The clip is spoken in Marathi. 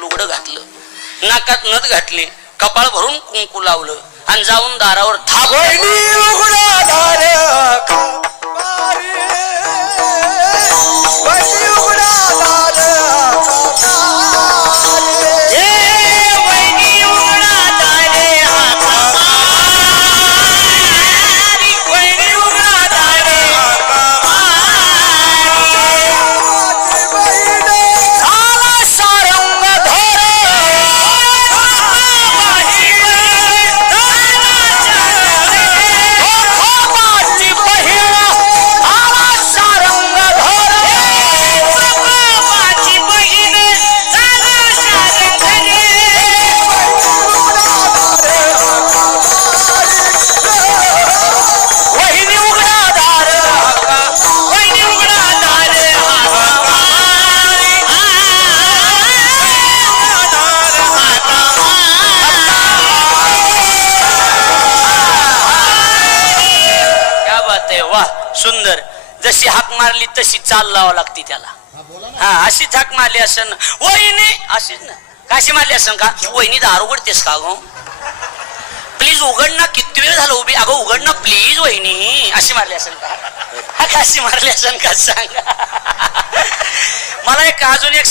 लुगडं घातलं, नाकात नथ घातली, कपाळ भरून कुंकू लावलं आणि जाऊन दारावर थाप. सुंदर. जशी हाक मारली तशी चाल लावा लागती त्याला. हा, अशीच हाक मारली असन वहिनी, अशीच ना. कशी मारली असन का वहिनी दार उघडतेस का गो, प्लीज उघड ना, किती वेळ झालं उभी, अगं उघड ना प्लीज वहिनी, अशी मारली असन का, कशी मारली असन का सांगा मला. एक अजून एक